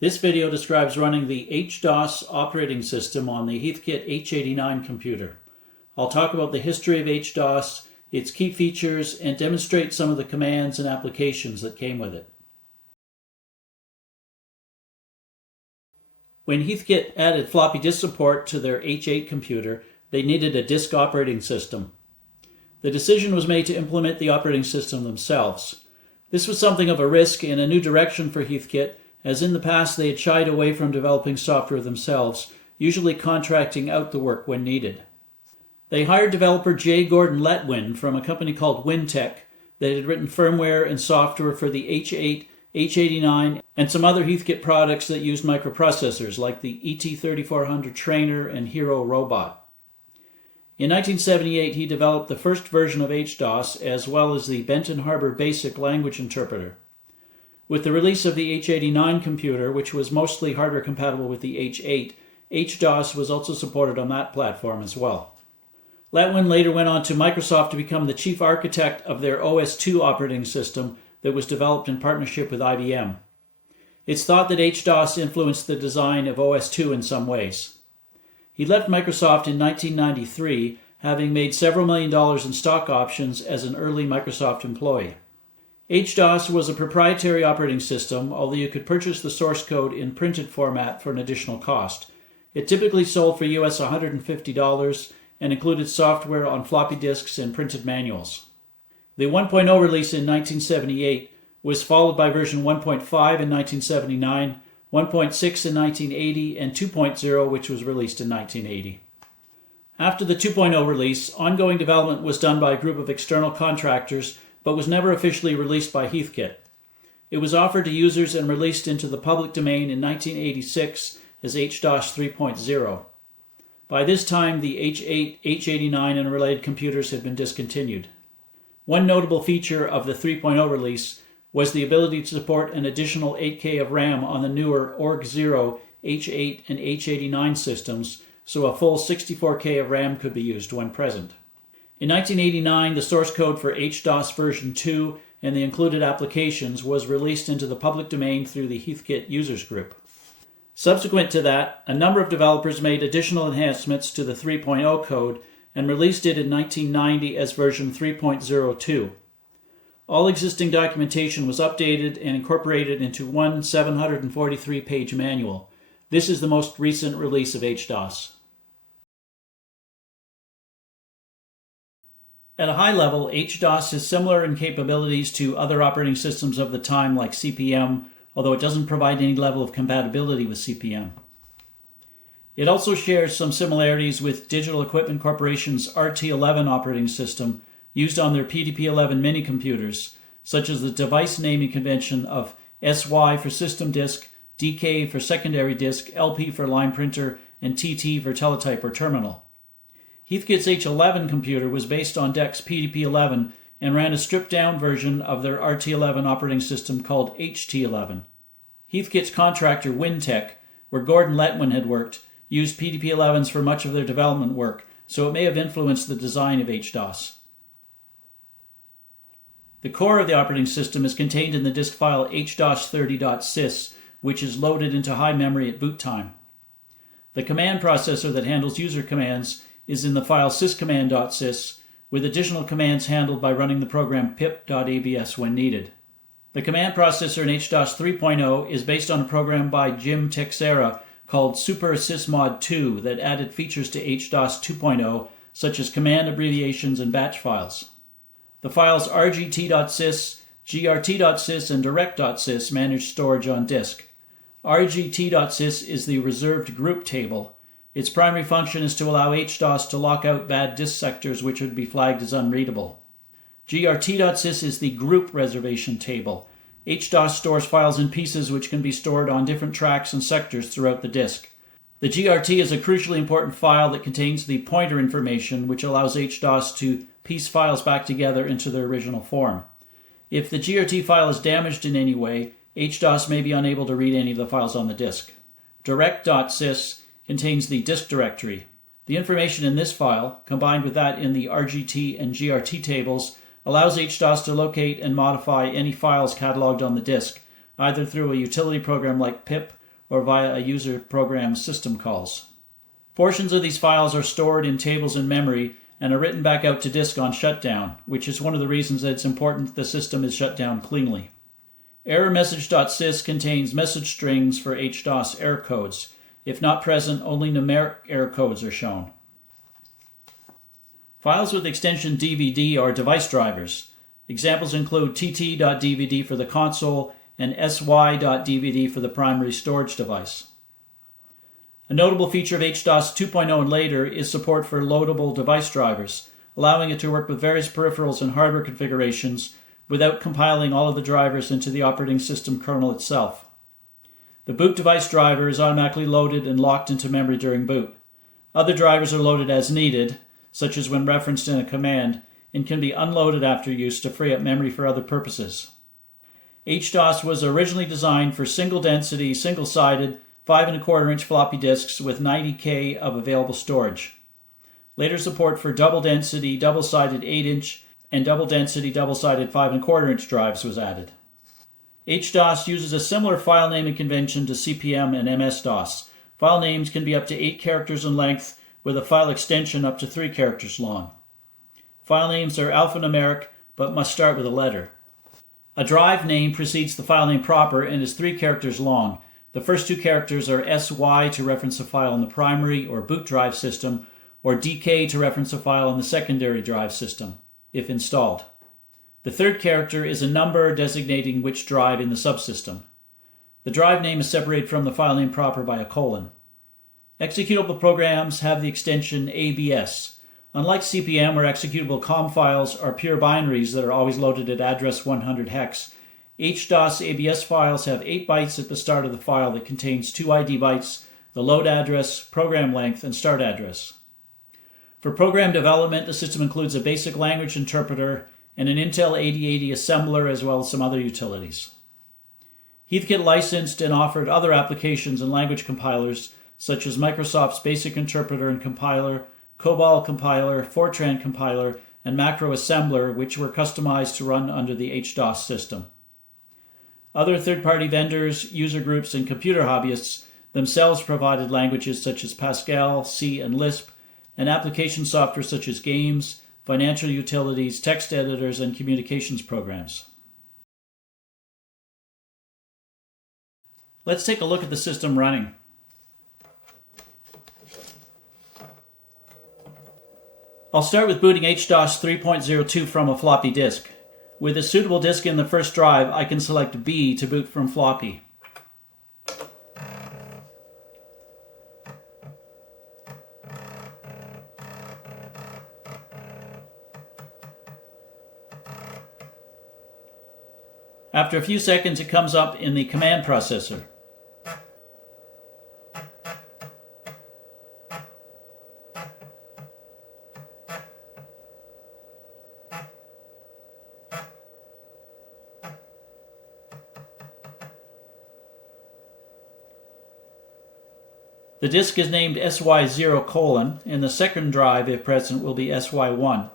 This video describes running the HDOS operating system on the Heathkit H89 computer. I'll talk about the history of HDOS, its key features, and demonstrate some of the commands and applications that came with it. When Heathkit added floppy disk support to their H8 computer, they needed a disk operating system. The decision was made to implement the operating system themselves. This was something of a risk and a new direction for Heathkit, as in the past they had shied away from developing software themselves, usually contracting out the work when needed. They hired developer J. Gordon Letwin from a company called Wintech that had written firmware and software for the H8, H89, and some other Heathkit products that used microprocessors like the ET3400 Trainer and Hero Robot. In 1978, he developed the first version of HDOS as well as the Benton Harbor Basic Language Interpreter. With the release of the H89 computer, which was mostly hardware compatible with the H8, HDOS was also supported on that platform as well. Letwin later went on to Microsoft to become the chief architect of their OS/2 operating system that was developed in partnership with IBM. It's thought that HDOS influenced the design of OS/2 in some ways. He left Microsoft in 1993, having made several $1 million in stock options as an early Microsoft employee. HDOS was a proprietary operating system, although you could purchase the source code in printed format for an additional cost. It typically sold for US $150 and included software on floppy disks and printed manuals. The 1.0 release in 1978 was followed by version 1.5 in 1979, 1.6 in 1980, and 2.0, which was released in 1980. After the 2.0 release, ongoing development was done by a group of external contractors, but was never officially released by Heathkit. It was offered to users and released into the public domain in 1986 as HDOS 3.0. By this time, the H8, H89, and related computers had been discontinued. One notable feature of the 3.0 release was the ability to support an additional 8K of RAM on the newer Org0 H8 and H89 systems, so a full 64K of RAM could be used when present. In 1989, the source code for HDOS version 2 and the included applications was released into the public domain through the Heathkit users group. Subsequent to that, a number of developers made additional enhancements to the 3.0 code and released it in 1990 as version 3.02. All existing documentation was updated and incorporated into one 743-page manual. This is the most recent release of HDOS. At a high level, HDOS is similar in capabilities to other operating systems of the time like CP/M, although it doesn't provide any level of compatibility with CP/M. It also shares some similarities with Digital Equipment Corporation's RT11 operating system used on their PDP-11 mini computers, such as the device naming convention of SY for system disk, DK for secondary disk, LP for line printer, and TT for teletype or terminal. Heathkit's H11 computer was based on DEC's PDP-11 and ran a stripped-down version of their RT11 operating system called HT11. Heathkit's contractor Wintech, where Gordon Letwin had worked, used PDP-11s for much of their development work, so it may have influenced the design of HDOS. The core of the operating system is contained in the disk file hdos30.sys, which is loaded into high memory at boot time. The command processor that handles user commands is in the file syscommand.sys, with additional commands handled by running the program pip.abs when needed. The command processor in HDOS 3.0 is based on a program by Jim Texera called SuperAssistMod 2 that added features to HDOS 2.0, such as command abbreviations and batch files. The files rgt.sys, grt.sys, and direct.sys manage storage on disk. rgt.sys is the reserved group table. Its primary function is to allow HDOS to lock out bad disk sectors which would be flagged as unreadable. grt.sys is the group reservation table. HDOS stores files in pieces which can be stored on different tracks and sectors throughout the disk. The GRT is a crucially important file that contains the pointer information which allows HDOS to piece files back together into their original form. If the GRT file is damaged in any way, HDOS may be unable to read any of the files on the disk. Direct.sys contains the disk directory. The information in this file, combined with that in the RGT and GRT tables, allows HDOS to locate and modify any files cataloged on the disk, either through a utility program like pip or via a user program's system calls. Portions of these files are stored in tables in memory and are written back out to disk on shutdown, which is one of the reasons that it's important the system is shut down cleanly. Error message.sys contains message strings for HDOS error codes. If not present, only numeric error codes are shown. Files with extension DVD are device drivers. Examples include tt.dvd for the console and sy.dvd for the primary storage device. A notable feature of HDOS 2.0 and later is support for loadable device drivers, allowing it to work with various peripherals and hardware configurations without compiling all of the drivers into the operating system kernel itself. The boot device driver is automatically loaded and locked into memory during boot. Other drivers are loaded as needed, such as when referenced in a command, and can be unloaded after use to free up memory for other purposes. HDOS was originally designed for single-density, single-sided, 5¼ floppy disks with 90K of available storage. Later support for double-density, double-sided 8" and double-density, double-sided 5¼ drives was added. HDOS uses a similar file naming convention to CP/M and MS-DOS. File names can be up to 8 characters in length, with a file extension up to 3 characters long. File names are alphanumeric, but must start with a letter. A drive name precedes the file name proper and is 3 characters long. The first 2 characters are SY to reference a file in the primary or boot drive system, or DK to reference a file in the secondary drive system, if installed. The third character is a number designating which drive in the subsystem. The drive name is separated from the file name proper by a colon. Executable programs have the extension ABS. Unlike CP/M, where executable COM files are pure binaries that are always loaded at address 100 hex, HDOS ABS files have 8 bytes at the start of the file that contains 2 ID bytes, the load address, program length, and start address. For program development, the system includes a basic language interpreter and an Intel 8080 assembler, as well as some other utilities. Heathkit licensed and offered other applications and language compilers, such as Microsoft's Basic Interpreter and Compiler, COBOL Compiler, Fortran Compiler, and Macro Assembler, which were customized to run under the HDOS system. Other third-party vendors, user groups, and computer hobbyists themselves provided languages such as Pascal, C, and Lisp, and application software such as games, financial utilities, text editors, and communications programs. Let's take a look at the system running. I'll start with booting HDOS 3.02 from a floppy disk. With a suitable disk in the first drive, I can select B to boot from floppy. After a few seconds, it comes up in the command processor. The disk is named SY0:, and the second drive, if present, will be SY1.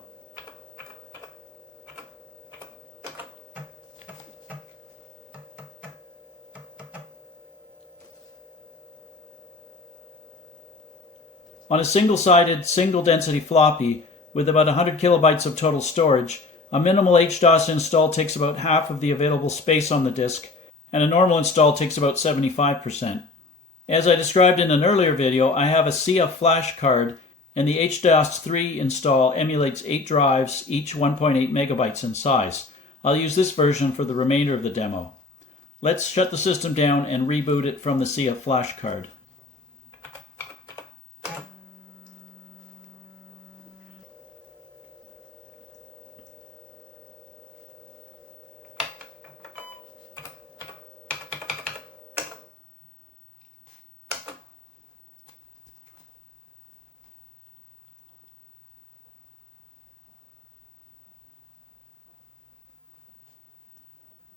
On a single-sided, single-density floppy with about 100 kilobytes of total storage, a minimal HDOS install takes about half of the available space on the disk, and a normal install takes about 75%. As I described in an earlier video, I have a CF flash card, and the HDOS 3 install emulates 8 drives, each 1.8 megabytes in size. I'll use this version for the remainder of the demo. Let's shut the system down and reboot it from the CF flash card.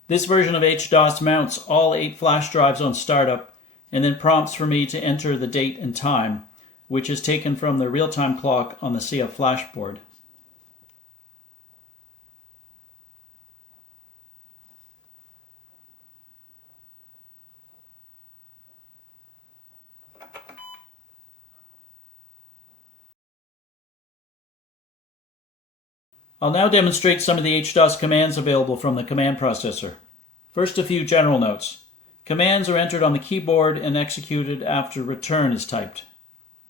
This version of HDOS mounts all 8 flash drives on startup and then prompts for me to enter the date and time, which is taken from the real-time clock on the CF flash board. I'll now demonstrate some of the HDOS commands available from the command processor. First, a few general notes. Commands are entered on the keyboard and executed after return is typed.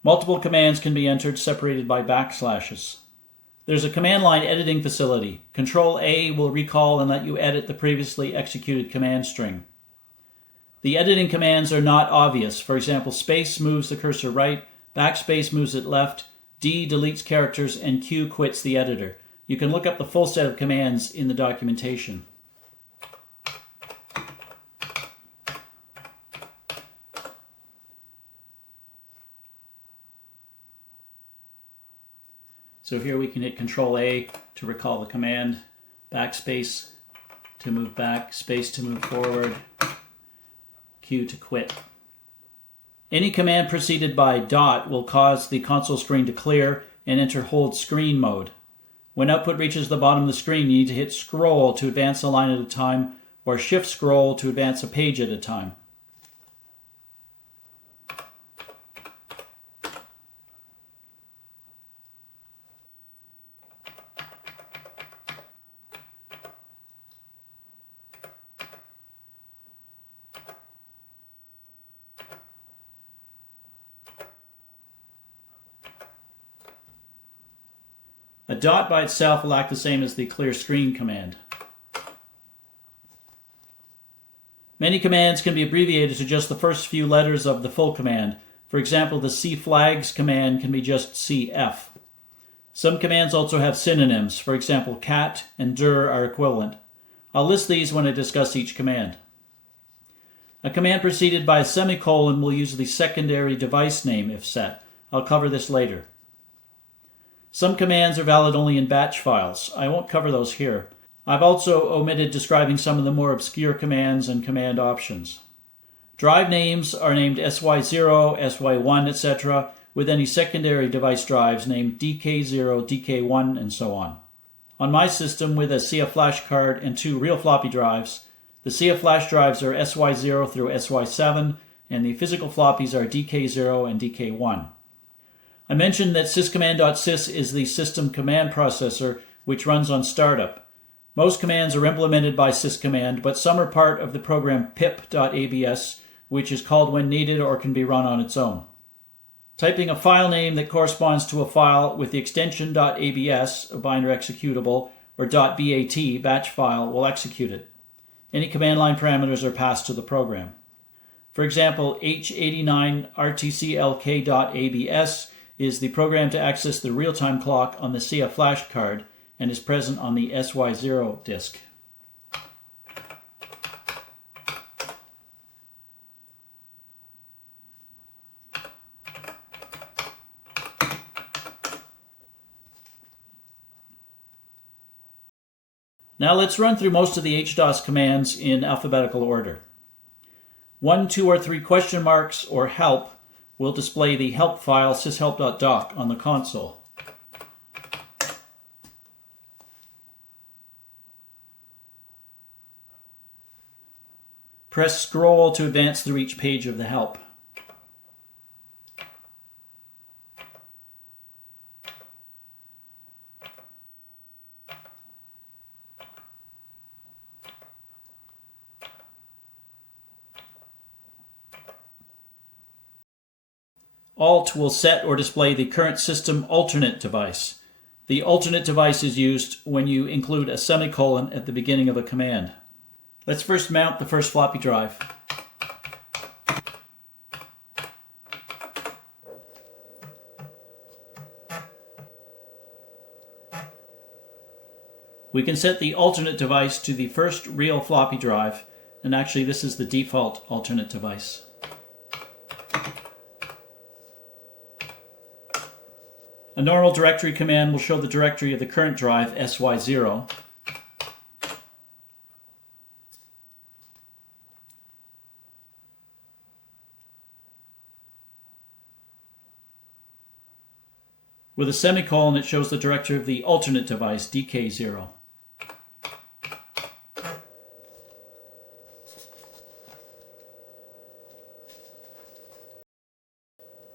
Multiple commands can be entered separated by backslashes. There's a command line editing facility. Control-A will recall and let you edit the previously executed command string. The editing commands are not obvious. For example, space moves the cursor right, backspace moves it left, D deletes characters, and Q quits the editor. You can look up the full set of commands in the documentation. So here we can hit Control-A to recall the command, backspace to move back, space to move forward, Q to quit. Any command preceded by dot will cause the console screen to clear and enter hold screen mode. When output reaches the bottom of the screen, you need to hit scroll to advance a line at a time, or shift scroll to advance a page at a time. A dot by itself will act the same as the clear screen command. Many commands can be abbreviated to just the first few letters of the full command. For example, the cflags command can be just cf. Some commands also have synonyms. For example, cat and dir are equivalent. I'll list these when I discuss each command. A command preceded by a semicolon will use the secondary device name if set. I'll cover this later. Some commands are valid only in batch files. I won't cover those here. I've also omitted describing some of the more obscure commands and command options. Drive names are named SY0, SY1, etc., with any secondary device drives named DK0, DK1, and so on. On my system with a CF flash card and 2 real floppy drives, the CF flash drives are SY0 through SY7, and the physical floppies are DK0 and DK1. I mentioned that syscommand.sys is the system command processor which runs on startup. Most commands are implemented by syscommand, but some are part of the program pip.abs, which is called when needed or can be run on its own. Typing a file name that corresponds to a file with the extension .abs, a binder executable, or .bat, batch file, will execute it. Any command line parameters are passed to the program. For example, H89 rtclk.abs is the program to access the real-time clock on the CF flash card and is present on the SY0 disk. Now let's run through most of the HDOS commands in alphabetical order. 1, 2, or 3 question marks or help will display the help file syshelp.doc on the console. Press scroll to advance through each page of the help. Alt will set or display the current system alternate device. The alternate device is used when you include a semicolon at the beginning of a command. Let's first mount the first floppy drive. We can set the alternate device to the first real floppy drive, and actually this is the default alternate device. A normal directory command will show the directory of the current drive, SY0. With a semicolon, it shows the directory of the alternate device, DK0.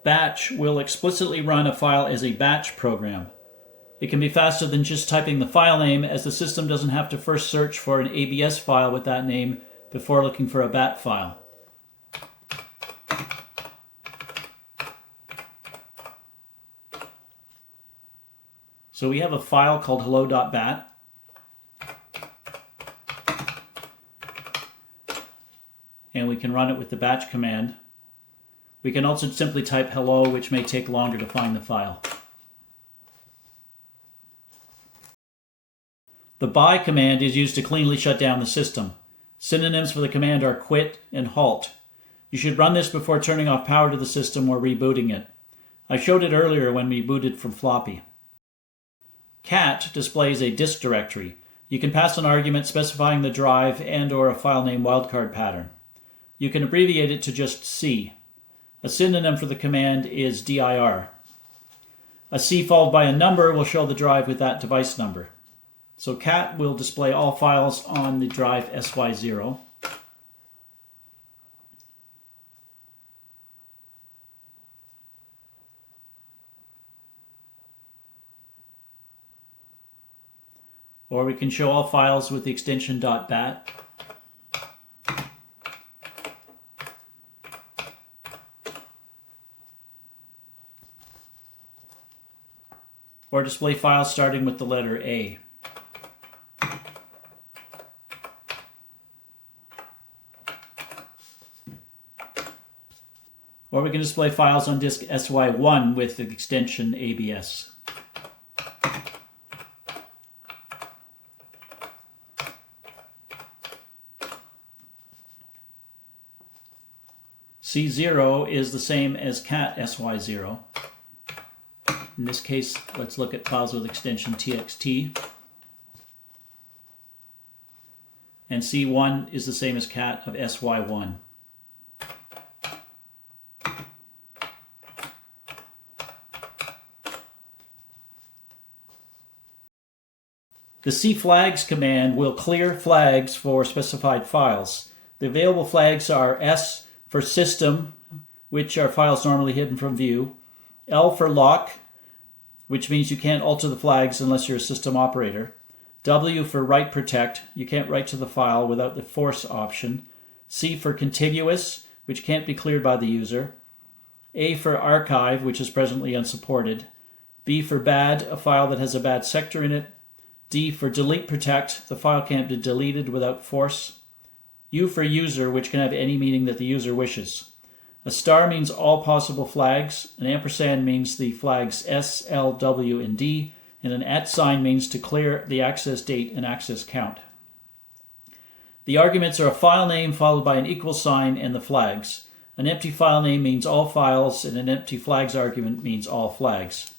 Batch will explicitly run a file as a batch program. It can be faster than just typing the file name, as the system doesn't have to first search for an ABS file with that name before looking for a BAT file. So we have a file called hello.bat. And we can run it with the batch command. We can also simply type hello, which may take longer to find the file. The by command is used to cleanly shut down the system. Synonyms for the command are quit and halt. You should run this before turning off power to the system or rebooting it. I showed it earlier when we booted from floppy. Cat displays a disk directory. You can pass an argument specifying the drive and/or a file name wildcard pattern. You can abbreviate it to just C. A synonym for the command is dir. A C followed by a number will show the drive with that device number. So cat will display all files on the drive SY0. Or we can show all files with the extension .bat. Or display files starting with the letter A. Or we can display files on disk SY1 with the extension ABS. C0 is the same as cat SY0. In this case, let's look at files with extension txt. And C1 is the same as cat of SY1. The cflags command will clear flags for specified files. The available flags are S for system, which are files normally hidden from view, L for lock, which means you can't alter the flags unless you're a system operator, W for write protect, you can't write to the file without the force option, C for contiguous, which can't be cleared by the user, A for archive, which is presently unsupported, B for bad, a file that has a bad sector in it, D for delete protect, the file can't be deleted without force, U for user, which can have any meaning that the user wishes. A star means all possible flags, an ampersand means the flags S, L, W, and D, and an @ sign means to clear the access date and access count. The arguments are a file name followed by an equal sign and the flags. An empty file name means all files, and an empty flags argument means all flags.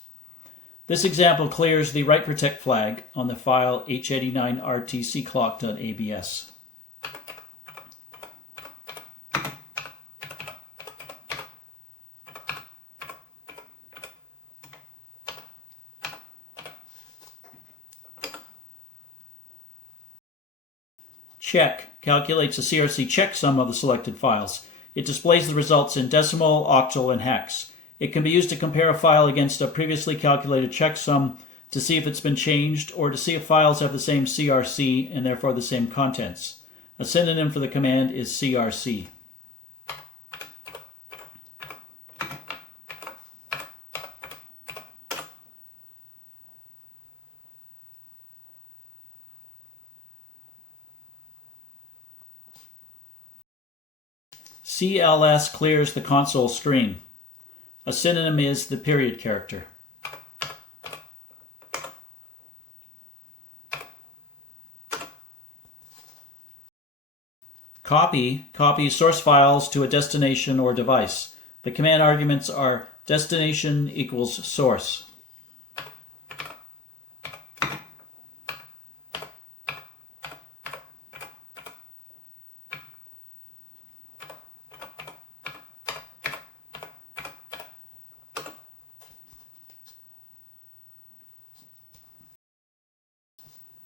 This example clears the write protect flag on the file H89 rtcclock.abs. Check calculates the CRC checksum of the selected files. It displays the results in decimal, octal, and hex. It can be used to compare a file against a previously calculated checksum to see if it's been changed, or to see if files have the same CRC and therefore the same contents. A synonym for the command is CRC. CLS clears the console string. A synonym is the period character. Copy copies source files to a destination or device. The command arguments are destination equals source.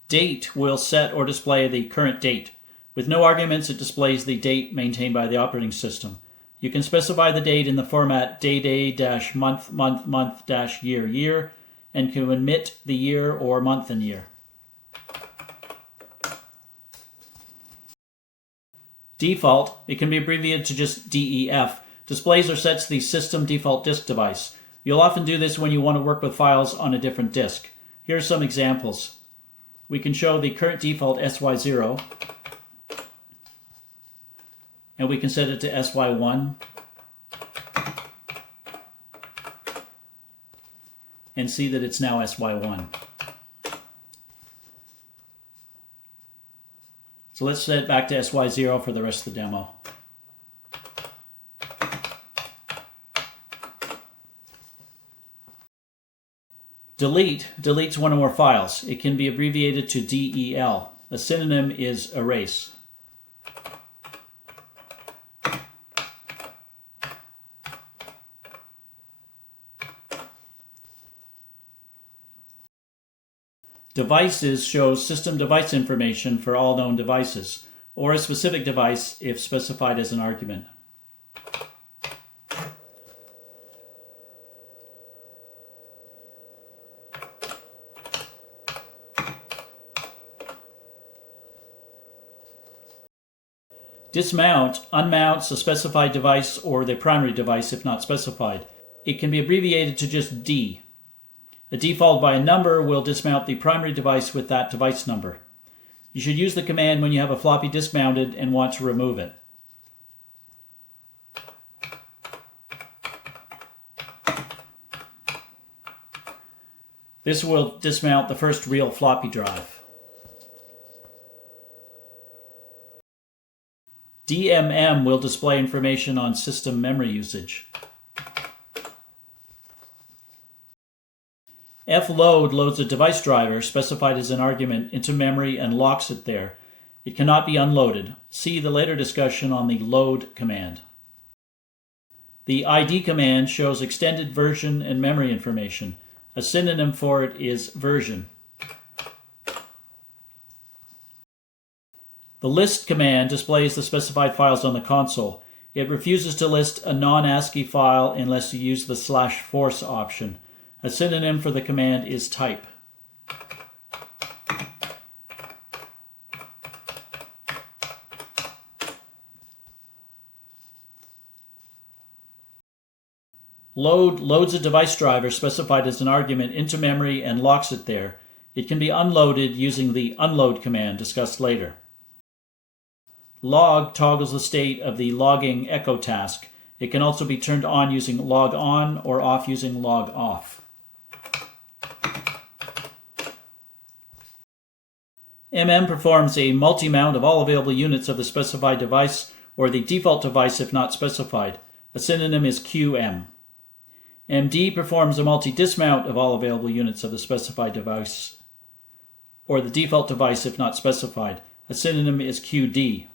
Date will set or display the current date. With no arguments, it displays the date maintained by the operating system. You can specify the date in the format day-day-month-month-month-year-year. and can omit the year or month and year. Default, it can be abbreviated to just DEF, displays or sets the system default disk device. You'll often do this when you want to work with files on a different disk. Here are some examples. We can show the current default SY0, and we can set it to SY1, and see that it's now SY1. So let's set it back to SY0 for the rest of the demo. Delete deletes one or more files. It can be abbreviated to DEL. A synonym is erase. Devices shows system device information for all known devices, or a specific device if specified as an argument. Dismount unmounts a specified device or the primary device if not specified. It can be abbreviated to just D. A D followed by a number will dismount the primary device with that device number. You should use the command when you have a floppy disk mounted and want to remove it. This will dismount the first real floppy drive. DMM will display information on system memory usage. Fload loads a device driver specified as an argument into memory and locks it there. It cannot be unloaded. See the later discussion on the load command. The ID command shows extended version and memory information. A synonym for it is version. The list command displays the specified files on the console. It refuses to list a non-ASCII file unless you use the /force option. A synonym for the command is type. Load loads a device driver specified as an argument into memory and locks it there. It can be unloaded using the unload command discussed later. Log toggles the state of the logging echo task. It can also be turned on using log on or off using log off. Performs a multi-mount of all available units of the specified device or the default device if not specified. A synonym is QM. MD performs a multi-dismount of all available units of the specified device or the default device if not specified. A synonym is QD.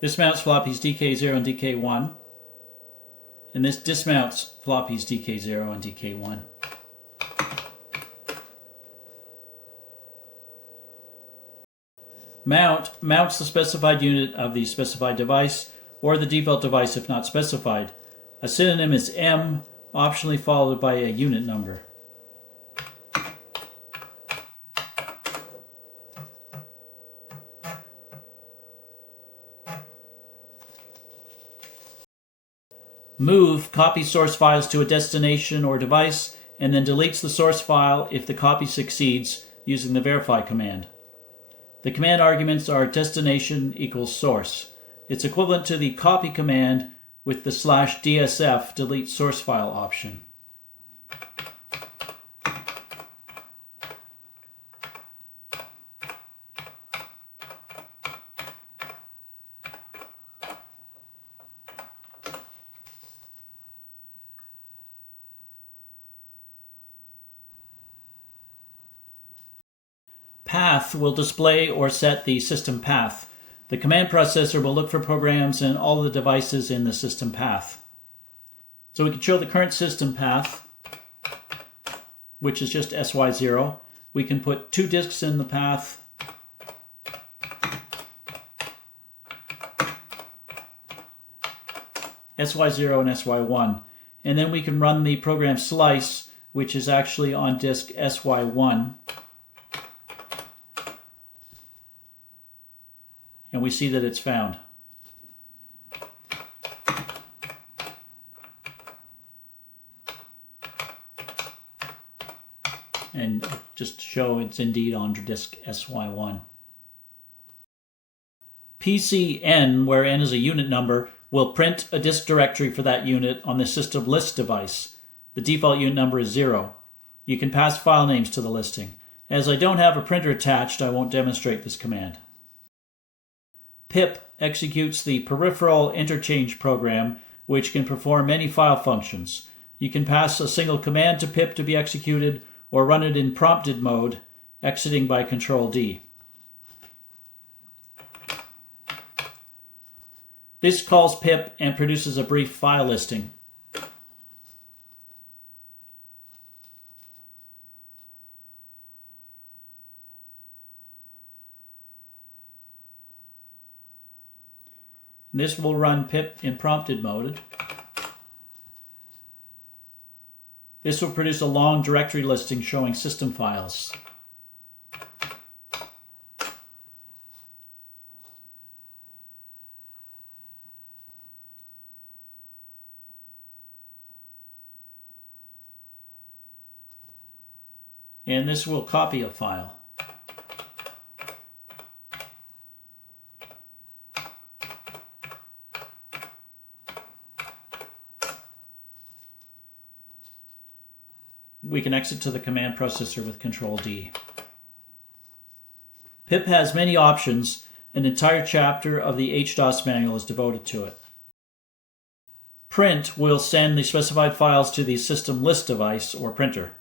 This mounts floppies DK0 and DK1, and this dismounts floppies DK0 and DK1. Mount mounts the specified unit of the specified device or the default device if not specified. A synonym is M, optionally followed by a unit number. Move copies source files to a destination or device and then deletes the source file if the copy succeeds using the verify command. The command arguments are destination equals source. It's equivalent to the copy command with the /dsf delete source file option. Path will display or set the system path. The command processor will look for programs and all the devices in the system path. So we can show the current system path, which is just SY0. we can put 2 disks in the path. SY0 and SY1. And then we can run the program slice, which is actually on disk SY1. And we see that it's found. And just to show it's indeed on disk SY1. PCN, where N is a unit number, will print a disk directory for that unit on the system list device. The default unit number is 0. You can pass file names to the listing. As I don't have a printer attached, I won't demonstrate this command. Pip executes the peripheral interchange program, which can perform many file functions. You can pass a single command to pip to be executed, or run it in prompted mode, exiting by Control-D. This calls pip and produces a brief file listing. This will run pip in prompted mode. This will produce a long directory listing showing system files. And this will copy a file. We can exit to the command processor with Control-D. Pip has many options. An entire chapter of the HDOS manual is devoted to it. Print will send the specified files to the system list device or printer.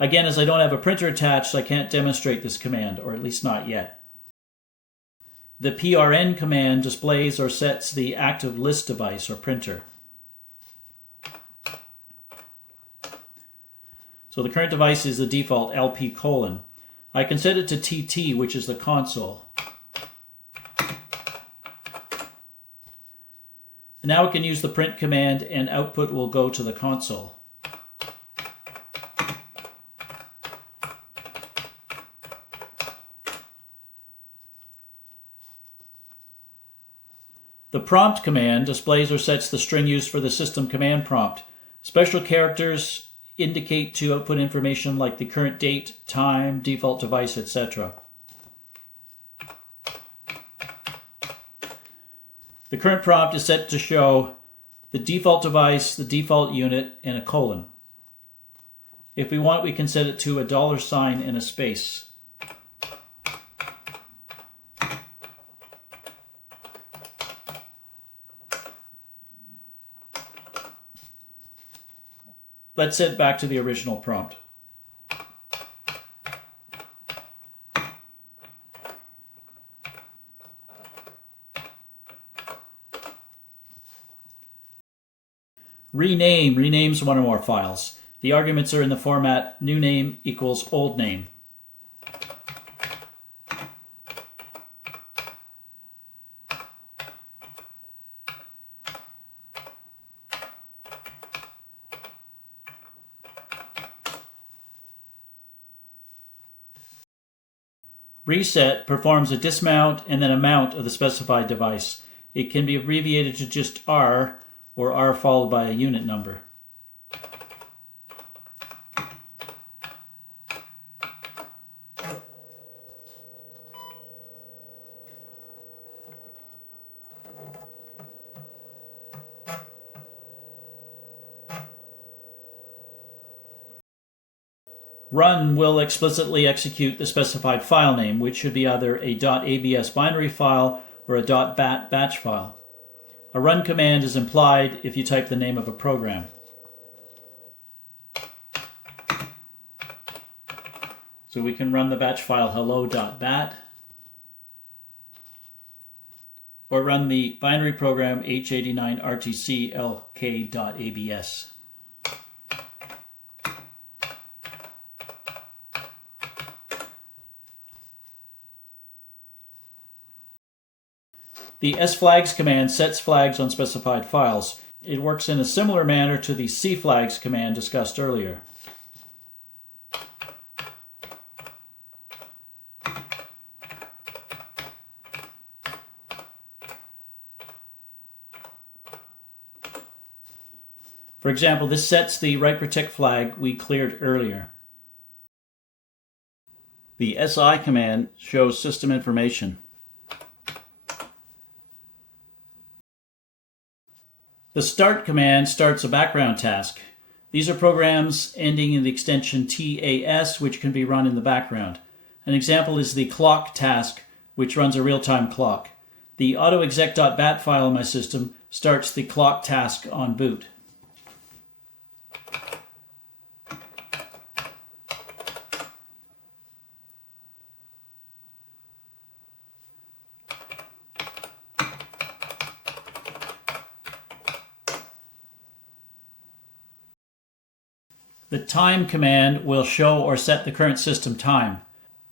Again, as I don't have a printer attached, I can't demonstrate this command, or at least not yet. The PRN command displays or sets the active list device or printer. So the current device is the default LP:. I can set it to TT, which is the console. And now I can use the print command and output will go to the console. The prompt command displays or sets the string used for the system command prompt. Special characters indicate to output information like the current date, time, default device, etc. The current prompt is set to show the default device, the default unit, and a colon. If we want, we can set it to a $sign and a space. Let's set it back to the original prompt. Rename renames one or more files. The arguments are in the format new name equals old name. Reset performs a dismount and then a mount of the specified device. It can be abbreviated to just R, or R followed by a unit number. Run will explicitly execute the specified file name, which should be either a .abs binary file or a .bat batch file. A run command is implied if you type the name of a program. So we can run the batch file hello.bat or run the binary program H89 RTC lk.abs. The sflags command sets flags on specified files. It works in a similar manner to the cflags command discussed earlier. For example, this sets the write protect flag we cleared earlier. The si command shows system information. The start command starts a background task. These are programs ending in the extension TAS, which can be run in the background. An example is the clock task, which runs a real-time clock. The autoexec.bat file in my system starts the clock task on boot. The time command will show or set the current system time.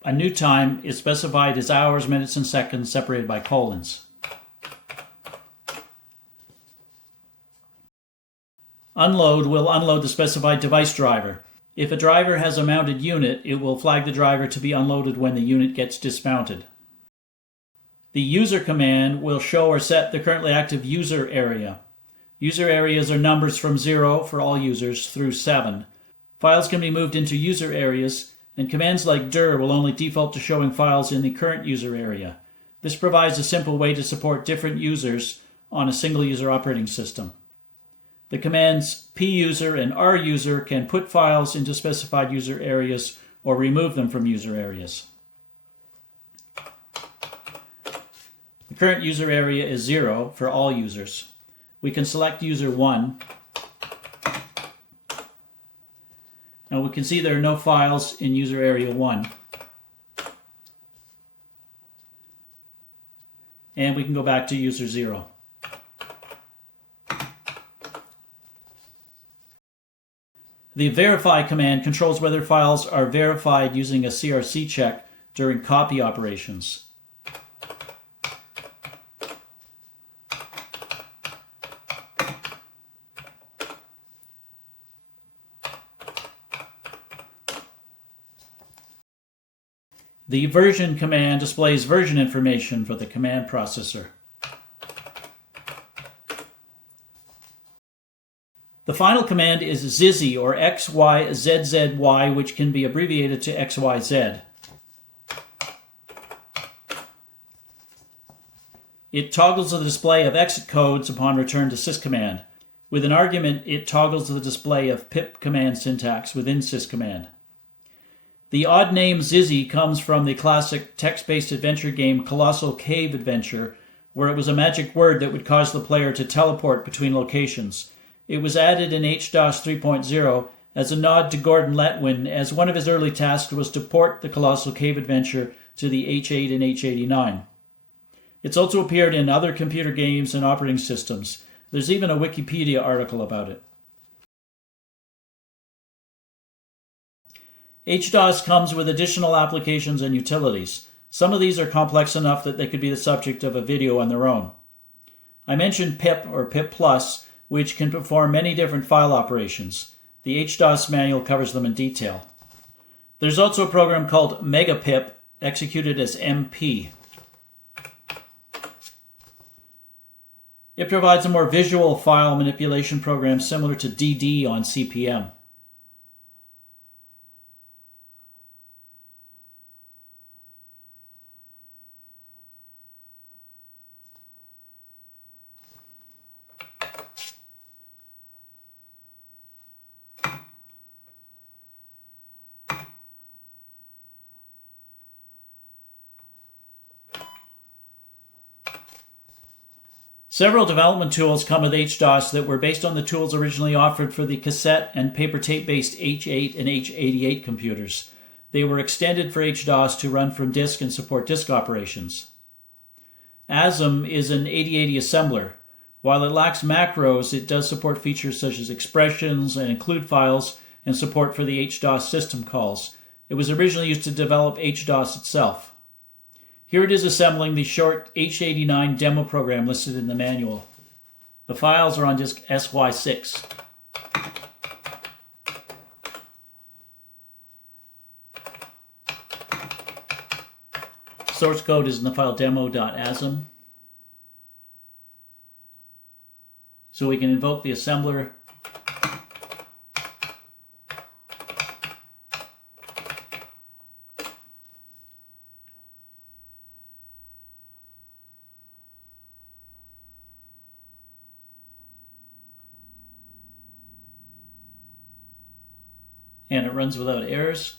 A new time is specified as hours, minutes, and seconds separated by colons. Unload will unload the specified device driver. If a driver has a mounted unit, it will flag the driver to be unloaded when the unit gets dismounted. The user command will show or set the currently active user area. User areas are numbers from 0 for all users through 7. Files can be moved into user areas, and commands like dir will only default to showing files in the current user area. This provides a simple way to support different users on a single user operating system. The commands puser and ruser can put files into specified user areas or remove them from user areas. The current user area is 0 for all users. We can select user 1. Now we can see there are no files in user area 1. And we can go back to user 0. The verify command controls whether files are verified using a CRC check during copy operations. The version command displays version information for the command processor. The final command is ZYZY, or XYZZY, which can be abbreviated to XYZ. It toggles the display of exit codes upon return to syscommand. With an argument, it toggles the display of pip command syntax within syscommand. The odd name ZYZY comes from the classic text-based adventure game Colossal Cave Adventure, where it was a magic word that would cause the player to teleport between locations. It was added in HDOS 3.0 as a nod to Gordon Letwin, as one of his early tasks was to port the Colossal Cave Adventure to the H8 and H89. It's also appeared in other computer games and operating systems. There's even a Wikipedia article about it. HDOS comes with additional applications and utilities. Some of these are complex enough that they could be the subject of a video on their own. I mentioned pip, or pip+, which can perform many different file operations. The HDOS manual covers them in detail. There's also a program called megapip, executed as MP. It provides a more visual file manipulation program similar to DD on CP/M. Several development tools come with HDOS that were based on the tools originally offered for the cassette and paper tape-based H8 and H88 computers. They were extended for HDOS to run from disk and support disk operations. ASM is an 8080 assembler. While it lacks macros, it does support features such as expressions and include files and support for the HDOS system calls. It was originally used to develop HDOS itself. Here it is assembling the short H89 demo program listed in the manual. The files are on disk SY6. Source code is in the file demo.asm. So we can invoke the assembler. And it runs without errors.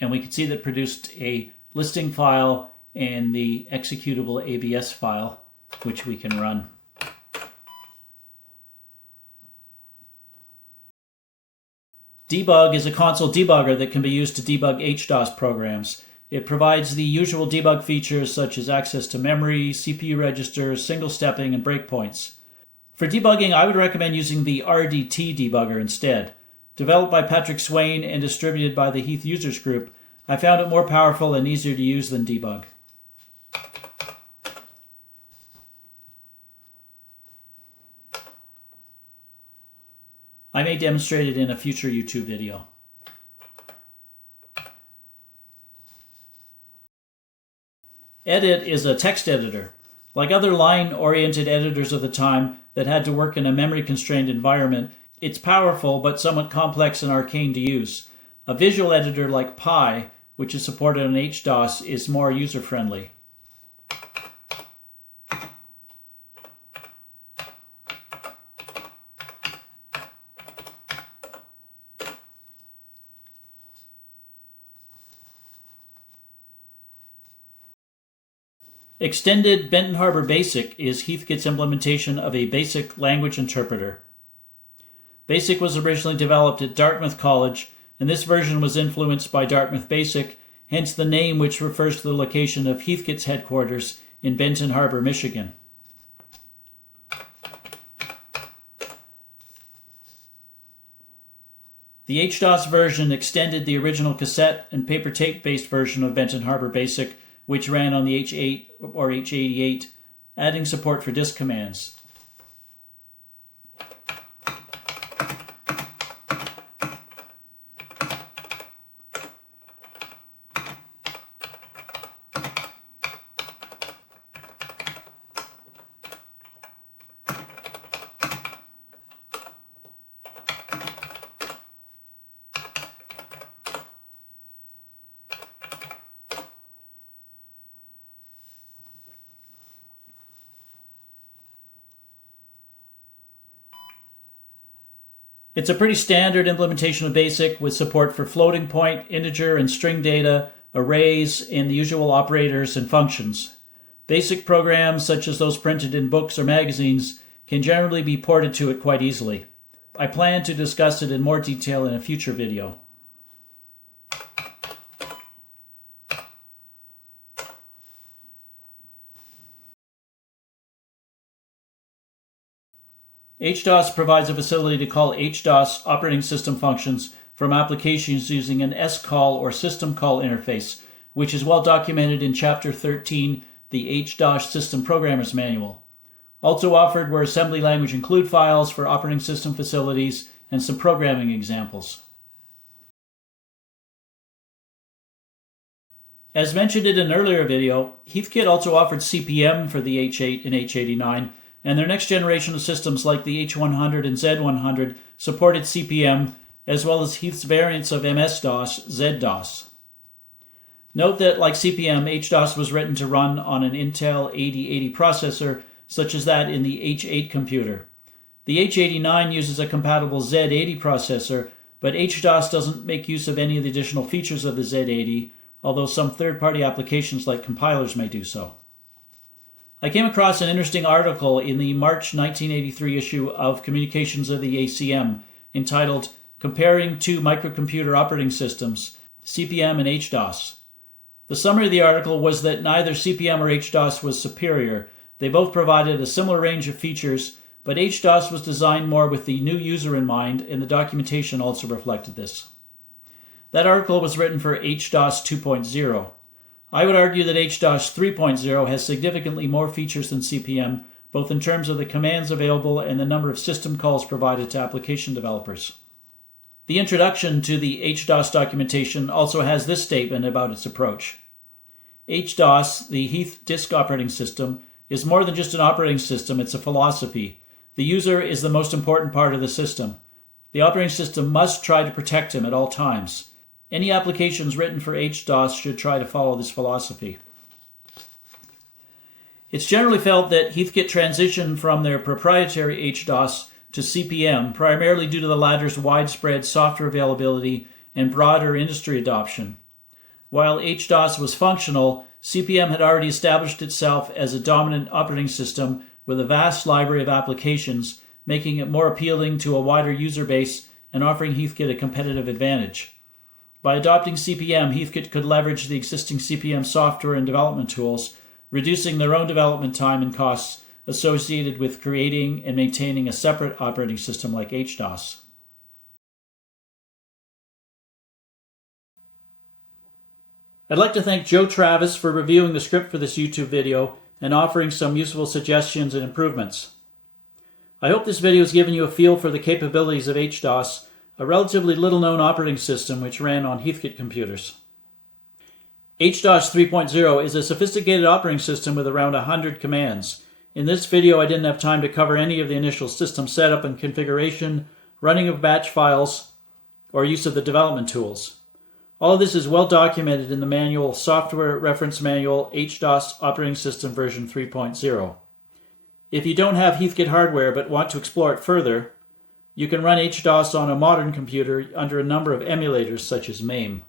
And we can see that it produced a listing file and the executable ABS file, which we can run. Debug is a console debugger that can be used to debug HDOS programs. It provides the usual debug features such as access to memory, CPU registers, single stepping, and breakpoints. For debugging, I would recommend using the RDT debugger instead. Developed by Patrick Swain and distributed by the Heath Users Group, I found it more powerful and easier to use than debug. I may demonstrate it in a future YouTube video. Edit is a text editor. Like other line-oriented editors of the time that had to work in a memory-constrained environment, it's powerful but somewhat complex and arcane to use. A visual editor like Pi, which is supported on HDOS, is more user-friendly. Extended Benton Harbor Basic is Heathkit's implementation of a basic language interpreter. BASIC was originally developed at Dartmouth College, and this version was influenced by Dartmouth Basic, hence the name, which refers to the location of Heathkit's headquarters in Benton Harbor, Michigan. The HDOS version extended the original cassette and paper tape-based version of Benton Harbor Basic, which ran on the H8 or H88, adding support for disk commands. It's a pretty standard implementation of BASIC with support for floating point, integer, and string data, arrays, and the usual operators and functions. BASIC programs, such as those printed in books or magazines, can generally be ported to it quite easily. I plan to discuss it in more detail in a future video. HDOS provides a facility to call HDOS operating system functions from applications using an scall or system call interface, which is well documented in Chapter 13, the HDOS System Programmer's Manual. Also offered were assembly language include files for operating system facilities and some programming examples. As mentioned in an earlier video, Heathkit also offered CP/M for the H8 and H89, and their next generation of systems like the H100 and Z100 supported CP/M, as well as Heath's variants of MS-DOS, Z-DOS. Note that, like CP/M, HDOS was written to run on an Intel 8080 processor, such as that in the H8 computer. The H89 uses a compatible Z80 processor, but HDOS doesn't make use of any of the additional features of the Z80, although some third-party applications like compilers may do so. I came across an interesting article in the March 1983 issue of Communications of the ACM entitled Comparing Two Microcomputer Operating Systems, CP/M and HDOS. The summary of the article was that neither CP/M or HDOS was superior. They both provided a similar range of features, but HDOS was designed more with the new user in mind, and the documentation also reflected this. That article was written for HDOS 2.0. I would argue that HDOS 3.0 has significantly more features than CP/M, both in terms of the commands available and the number of system calls provided to application developers. The introduction to the HDOS documentation also has this statement about its approach. HDOS, the Heath Disk Operating System, is more than just an operating system, it's a philosophy. The user is the most important part of the system. The operating system must try to protect him at all times. Any applications written for HDOS should try to follow this philosophy. It's generally felt that Heathkit transitioned from their proprietary HDOS to CP/M primarily due to the latter's widespread software availability and broader industry adoption. While HDOS was functional, CP/M had already established itself as a dominant operating system with a vast library of applications, making it more appealing to a wider user base and offering Heathkit a competitive advantage. By adopting CP/M, Heathkit could leverage the existing CP/M software and development tools, reducing their own development time and costs associated with creating and maintaining a separate operating system like HDOS. I'd like to thank Joe Travis for reviewing the script for this YouTube video and offering some useful suggestions and improvements. I hope this video has given you a feel for the capabilities of HDOS, a relatively little-known operating system which ran on Heathkit computers. HDOS 3.0 is a sophisticated operating system with around 100 commands. In this video, I didn't have time to cover any of the initial system setup and configuration, running of batch files, or use of the development tools. All of this is well documented in the manual Software Reference Manual HDOS Operating System version 3.0. If you don't have Heathkit hardware but want to explore it further, you can run HDOS on a modern computer under a number of emulators such as MAME.